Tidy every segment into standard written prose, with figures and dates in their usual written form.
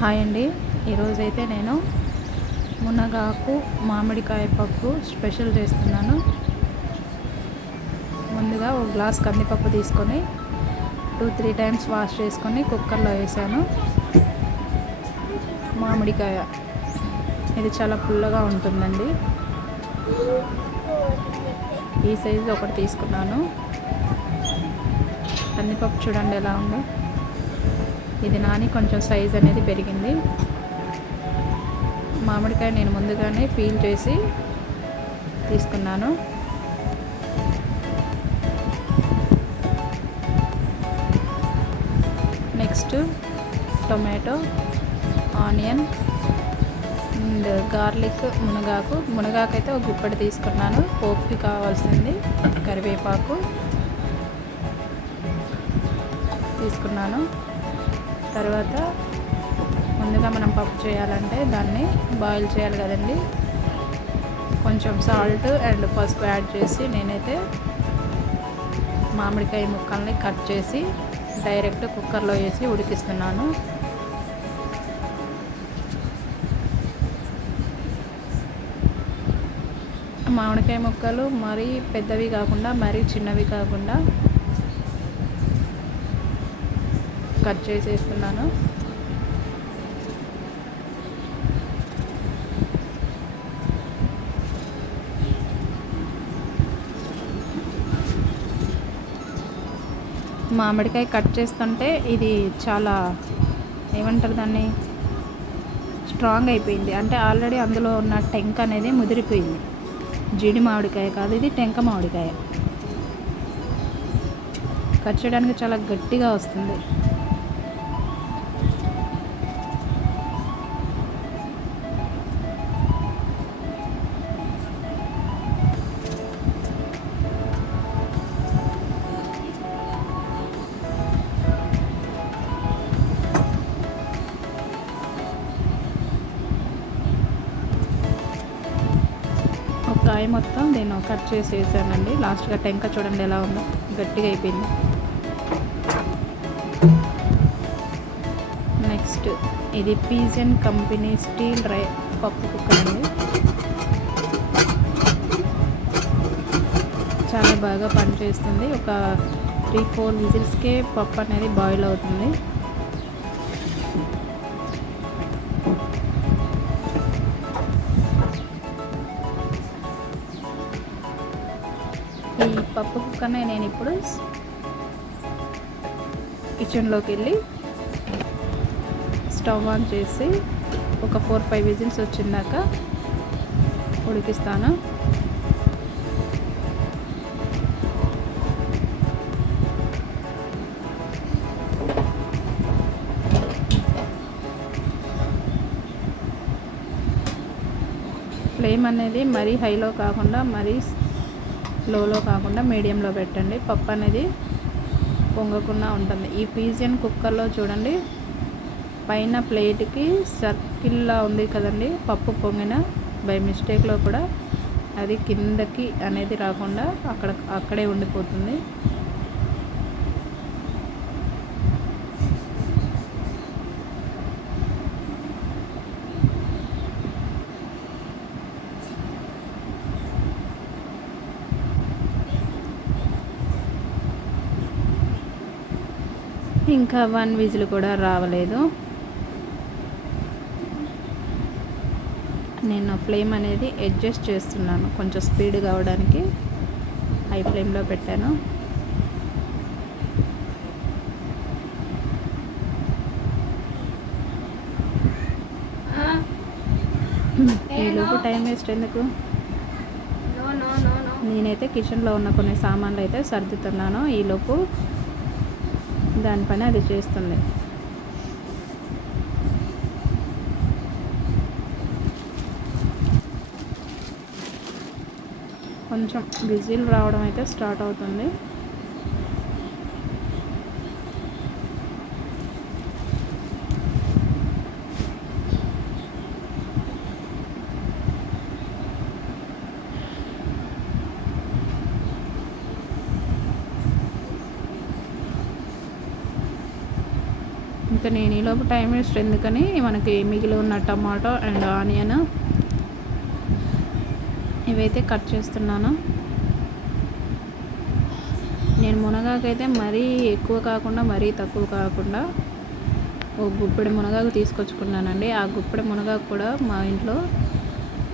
Hi అండి. ఈరోజైతే నేను మునగాకు మామిడికాయ పప్పు స్పెషల్ చేస్తున్నాను. ముందుగా ఒక గ్లాస్ కందిపప్పు తీసుకొని 2-3 టైమ్స్ వాష్ చేసుకొని కుక్కర్లో వేసాను. మామిడికాయ ఇది చాలా పుల్లగా ఉంటుందండి. ఈ సైజు ఒకటి తీసుకున్నాను. కందిపప్పు చూడండి ఎలా ఉందో. ఇది నాని కొంచెం సైజ్ అనేది పెరిగింది. మామిడికాయ నేను ముందుగానే పీల్ చేసి తీసుకున్నాను. Next tomato, onion and garlic, మునగాకు అయితే ఒక గుప్పెడు తీసుకున్నాను. పోపుకి కావాల్సింది కరివేపాకు తీసుకున్నాను. తర్వాత ముందుగా మనం పప్పు చేయాలంటే దాన్ని బాయిల్ చేయాలి కదండి. కొంచెం సాల్ట్ అండ్ పసుపు యాడ్ చేసి నేనైతే మామిడికాయ ముక్కల్ని కట్ చేసి డైరెక్ట్ కుక్కర్లో వేసి ఉడికిస్తున్నాను. మామిడికాయ ముక్కలు మరీ పెద్దవి కాకుండా మరీ చిన్నవి కాకుండా కట్ చేసేస్తున్నాను. మామిడికాయ కట్ చేస్తుంటే ఇది చాలా ఏమంటారు దాన్ని, స్ట్రాంగ్ అయిపోయింది. అంటే ఆల్రెడీ అందులో ఉన్న టెంక అనేది ముదిరిపోయింది. జీడి మామిడికాయ కాదు, ఇది టెంక మామిడికాయ. కట్ చేయడానికి చాలా గట్టిగా వస్తుంది. కాయ మొత్తం నేను కట్ చేసి వేసానండి. లాస్ట్గా టెంక చూడండి ఎలా ఉందో, గట్టిగా అయిపోయింది. నెక్స్ట్ ఇది పిజియన్ కంపెనీ స్టీల్ పప్పు కుక్కర్ అండి. చాలా బాగా పనిచేస్తుంది. ఒక 3-4 విజిల్స్కే పప్పు అనేది బాయిల్ అవుతుంది. ఈ పప్పు కుక్కర్ని నేను ఇప్పుడు కిచెన్లోకి వెళ్ళి స్టవ్ ఆన్ చేసి ఒక 4-5 విజిల్స్ వచ్చిందాక ఉడికిస్తాను. ఫ్లేమ్ అనేది మరీ హైలో కాకుండా మరీ లోలో కాకుండా మీడియంలో పెట్టండి. పప్పు అనేది పొంగకుండా ఉంటుంది. ఈ పిజియన్ కుక్కర్లో చూడండి, పైన ప్లేట్కి సర్కిల్లా ఉంది కదండి పప్పు పొంగిన. బై మిస్టేక్లో కూడా అది కిందకి అనేది రాకుండా అక్కడే ఉండిపోతుంది. ఇంకా 1 విజిల్ కూడా రావలేదు. నేను ఫ్లేమ్ అనేది అడ్జస్ట్ చేస్తున్నాను, కొంచెం స్పీడ్ కావడానికి హై ఫ్లేమ్లో పెట్టాను. ఈలోపు టైం వేస్ట్ ఎందుకు, నేనైతే కిచెన్లో ఉన్న కొన్ని సామాన్లు అయితే సర్దుతున్నాను. ఈలోపు దానిపైన అది చేస్తుంది. కొంచెం విజిల్ రావడం అయితే స్టార్ట్ అవుతుంది. ఇంకా ఇక నేను ఈలోపు టైం వేస్ట్ ఎందుకని మనకి మిగిలి ఉన్న టమాటో అండ్ ఆనియన్ ఇవైతే కట్ చేస్తున్నాను. నేను మునగాకైతే మరీ ఎక్కువ కాకుండా మరీ తక్కువ కాకుండా ఓ గుప్పెడు మునగాకు తీసుకొచ్చుకున్నానండి. ఆ గుప్పెడు మునగాకు కూడా మా ఇంట్లో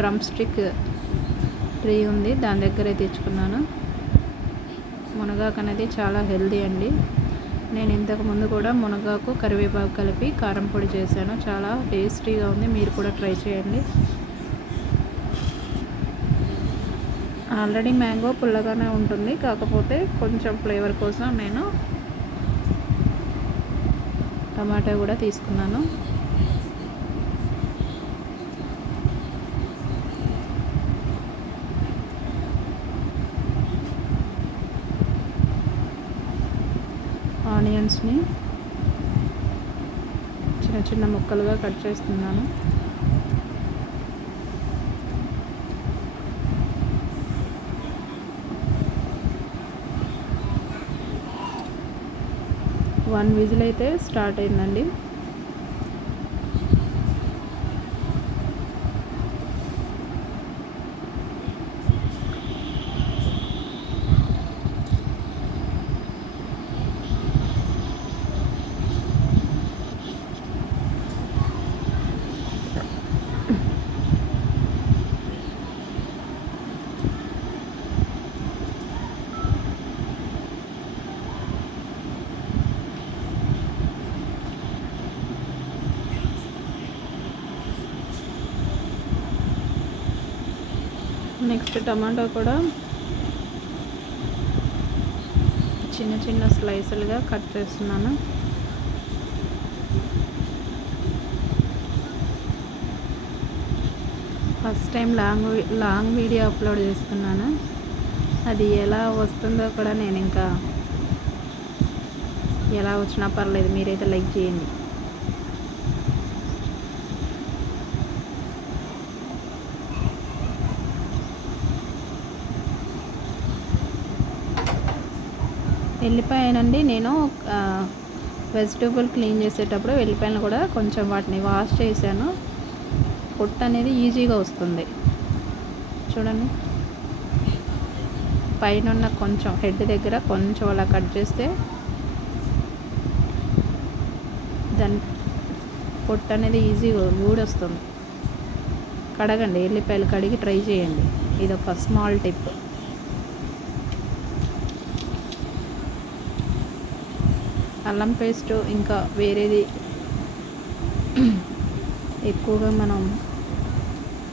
డ్రమ్ స్టిక్ ట్రీ ఉంది, దాని దగ్గరే తెచ్చుకున్నాను. మునగాకు అనేది చాలా హెల్దీ అండి. నేను ఇంతకుముందు కూడా మునగాకు కరివేపాకు కలిపి కారం పొడి చేశాను, చాలా టేస్టీగా ఉంది. మీరు కూడా ట్రై చేయండి. ఆల్రెడీ మ్యాంగో పుల్లగానే ఉంటుంది, కాకపోతే కొంచెం ఫ్లేవర్ కోసం నేను టమాటో కూడా తీసుకున్నాను. ఆనియన్స్ని చిన్న చిన్న ముక్కలుగా కట్ చేస్తున్నాను. వన్ విజిల్ అయితే స్టార్ట్ అయిందండి. నెక్స్ట్ టమాటో కూడా చిన్న చిన్న స్లైసులుగా కట్ చేస్తున్నాను. First time long video upload చేస్తున్నాను. అది ఎలా వస్తుందో కూడా నేను ఇంకా ఎలా వచ్చినా పర్లేదు, మీరైతే లైక్ చేయండి. వెల్లిపాయనండి నేను వెజిటేబుల్ క్లీన్ చేసేటప్పుడు వెల్లిపాయలను కూడా కొంచెం వాటిని వాష్ చేశాను. పొట్టు అనేది ఈజీగా వస్తుంది. చూడండి, పైన కొంచెం హెడ్ దగ్గర కొంచెం అలా కట్ చేస్తే దాని పొట్టు అనేది ఈజీగా ఊడొస్తుంది. కడగండి, ఎల్లిపాయలు కడిగి ట్రై చేయండి. ఇది ఒక స్మాల్ టిప్. అల్లం పేస్ట్ ఇంకా వేరేది ఎక్కువగా మనం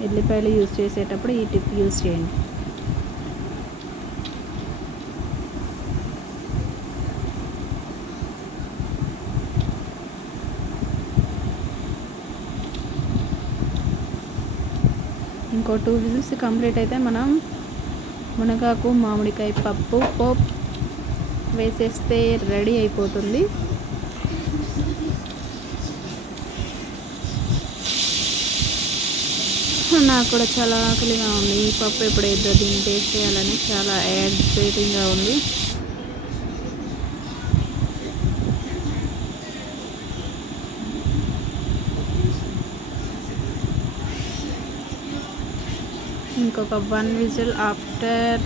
ఎల్లిపాయలు యూజ్ చేసేటప్పుడు ఈ టిప్ యూజ్ చేయండి. ఇంకో 2 విజిల్స్ కంప్లీట్ అయితే మనం మునగాకు మామిడికాయ పప్పు పోప్ వేసేస్తే రెడీ అయిపోతుంది. నాకు కూడా చాలా ఆకలిగా ఉంది. ఈ పప్పు ఎప్పుడైతే దీన్ని టేస్ట్ చేయాలని చాలా ఎక్సైటింగ్గా ఉంది. ఇంకొక 1 విజిల్ ఆఫ్టర్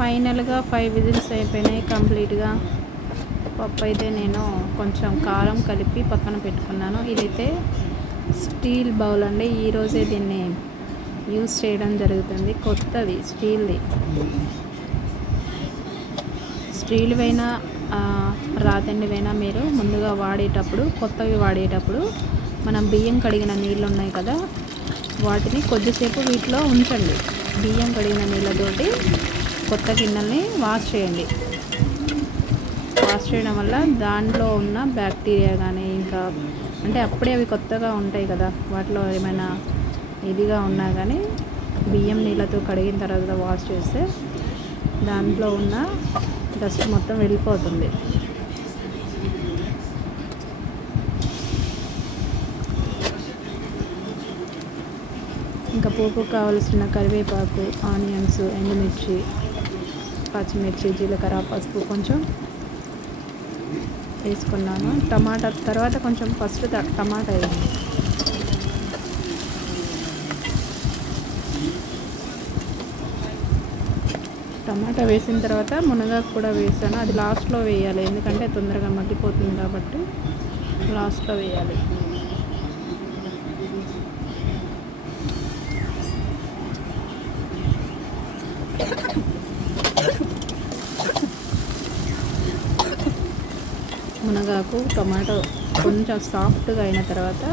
ఫైనల్గా 5 విజిల్స్ అయిపోయినాయి కంప్లీట్గా. పప్పు అయితే నేను కొంచెం కారం కలిపి పక్కన పెట్టుకున్నాను. ఇదైతే స్టీల్ బౌల్ అండి. ఈరోజే దీన్ని యూస్ చేయడం జరుగుతుంది. కొత్తది, స్టీల్ది. స్టీల్ అయినా రాతండివైనా మీరు ముందుగా వాడేటప్పుడు, కొత్తవి వాడేటప్పుడు మనం బియ్యం కడిగిన నీళ్ళు ఉన్నాయి కదా, వాటిని కొద్దిసేపు వీటిలో ఉంచండి. బియ్యం కడిగిన నీళ్ళతోటి కొత్త గిన్నెల్ని వాష్ చేయండి. వాష్ చేయడం వల్ల దాంట్లో ఉన్న బ్యాక్టీరియా కానీ, ఇంకా అంటే అప్పుడే అవి కొత్తగా ఉంటాయి కదా, వాటిలో ఏమైనా ఇదిగా ఉన్నా కానీ బియ్యం నీళ్ళతో కడిగిన తర్వాత వాష్ చేస్తే దాంట్లో ఉన్న డస్ట్ మొత్తం వెళ్ళిపోతుంది. ఇంకా పోపు కావలసిన కరివేపాకు, ఆనియన్స్, ఎండుమిర్చి, పచ్చిమిర్చి, జీలకర్ర, పసుపు కొంచెం వేసుకున్నాను. టమాటా తర్వాత కొంచెం ఫస్ట్ టమాటా వేయండి. టమాటా వేసిన తర్వాత మునగాకు కూడా వేసాను. అది లాస్ట్లో వేయాలి, ఎందుకంటే తొందరగా మగ్గిపోతుంది కాబట్టి లాస్ట్లో వేయాలి. మునగాకు, టమాటో కొంచెం సాఫ్ట్గా అయిన తర్వాత